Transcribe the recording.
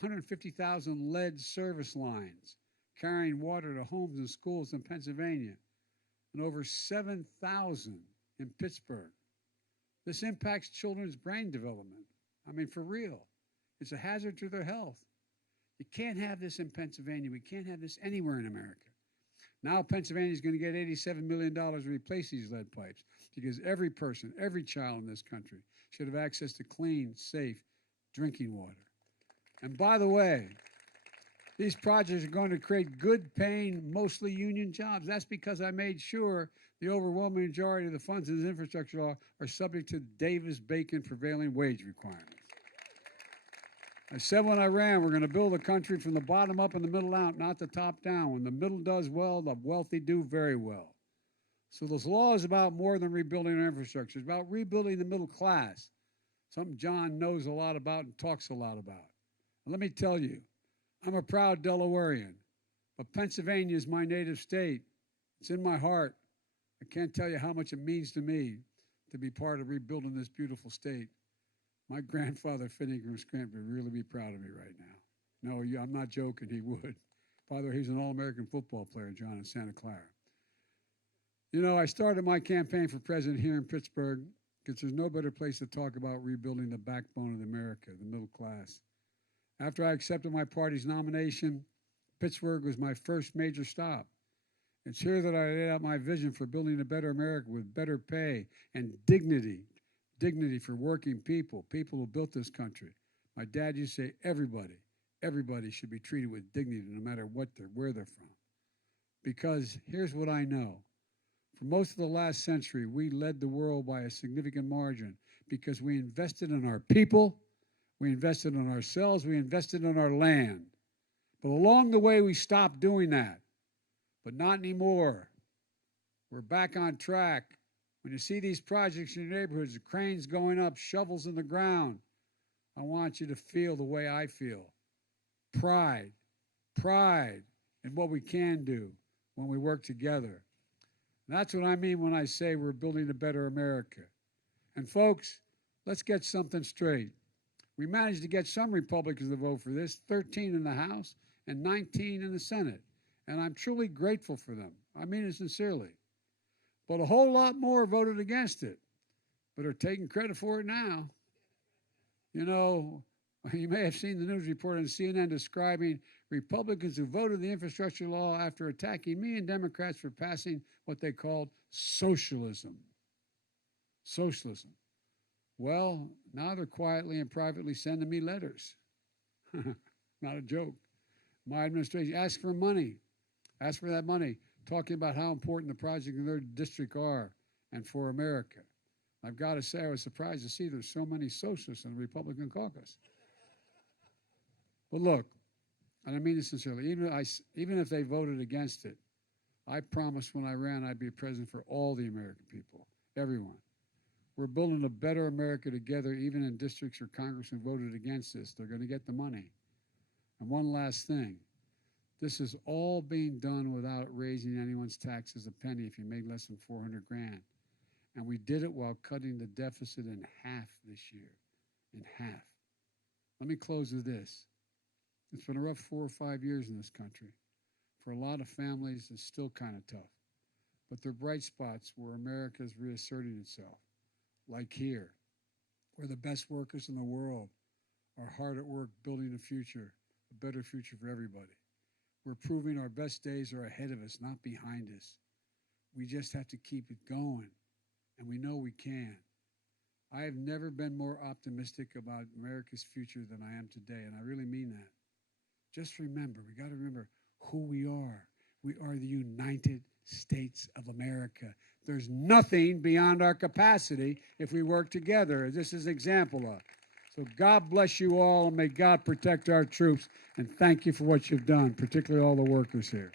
150,000 lead service lines carrying water to homes and schools in Pennsylvania, and over 7,000 in Pittsburgh. This impacts children's brain development. I mean, for real. It's a hazard to their health. You can't have this in Pennsylvania. We can't have this anywhere in America. Now Pennsylvania is going to get $87 million to replace these lead pipes because every person, every child in this country should have access to clean, safe drinking water. And by the way, these projects are going to create good-paying, mostly union jobs. That's because I made sure the overwhelming majority of the funds in this infrastructure law are subject to Davis-Bacon prevailing wage requirements. I said when I ran, we're going to build a country from the bottom up and the middle out, not the top down. When the middle does well, the wealthy do very well. So this law is about more than rebuilding our infrastructure. It's about rebuilding the middle class, something John knows a lot about and talks a lot about. And let me tell you, I'm a proud Delawarean, but Pennsylvania is my native state. It's in my heart. I can't tell you how much it means to me to be part of rebuilding this beautiful state. My grandfather, Finney from Scranton, would really be proud of me right now. No, I'm not joking, he would. By the way, he's an All-American football player, John, in Santa Clara. You know, I started my campaign for president here in Pittsburgh because there's no better place to talk about rebuilding the backbone of America, the middle class. After I accepted my party's nomination, Pittsburgh was my first major stop. It's here that I laid out my vision for building a better America with better pay and dignity for working people, people who built this country. My dad used to say everybody should be treated with dignity no matter where they're from. Because here's what I know. For most of the last century, we led the world by a significant margin because we invested in our people, we invested in ourselves, we invested in our land. But along the way, we stopped doing that. But not anymore. We're back on track. When you see these projects in your neighborhoods, the cranes going up, shovels in the ground, I want you to feel the way I feel. Pride in what we can do when we work together. And that's what I mean when I say we're building a better America. And folks, let's get something straight. We managed to get some Republicans to vote for this, 13 in the House and 19 in the Senate. And I'm truly grateful for them. I mean it sincerely. But a whole lot more voted against it, but are taking credit for it now. You know, you may have seen the news report on CNN describing Republicans who voted the infrastructure law after attacking me and Democrats for passing what they called socialism. Socialism. Well, now they're quietly and privately sending me letters. Not a joke. My administration asked for money. Asked for that money, talking about how important the projects in their district are and for America. I've got to say, I was surprised to see there's so many socialists in the Republican caucus. But look, and I mean this sincerely, even if they voted against it, I promised when I ran I'd be president for all the American people, everyone. We're building a better America together, even in districts or congressmen voted against this. They're going to get the money. And one last thing. This is all being done without raising anyone's taxes a penny if you made less than $400 grand. And we did it while cutting the deficit in half this year, in half. Let me close with this. It's been a rough 4 or 5 years in this country. For a lot of families, it's still kind of tough. But there are bright spots where America is reasserting itself, like here, where the best workers in the world are hard at work building a future, a better future for everybody. We're proving our best days are ahead of us, not behind us. We just have to keep it going, and we know we can. I have never been more optimistic about America's future than I am today, and I really mean that. Just remember, we got to remember who we are. We are the United States of America. There's nothing beyond our capacity if we work together, as this is an example of. So God bless you all, and may God protect our troops, and thank you for what you've done, particularly all the workers here.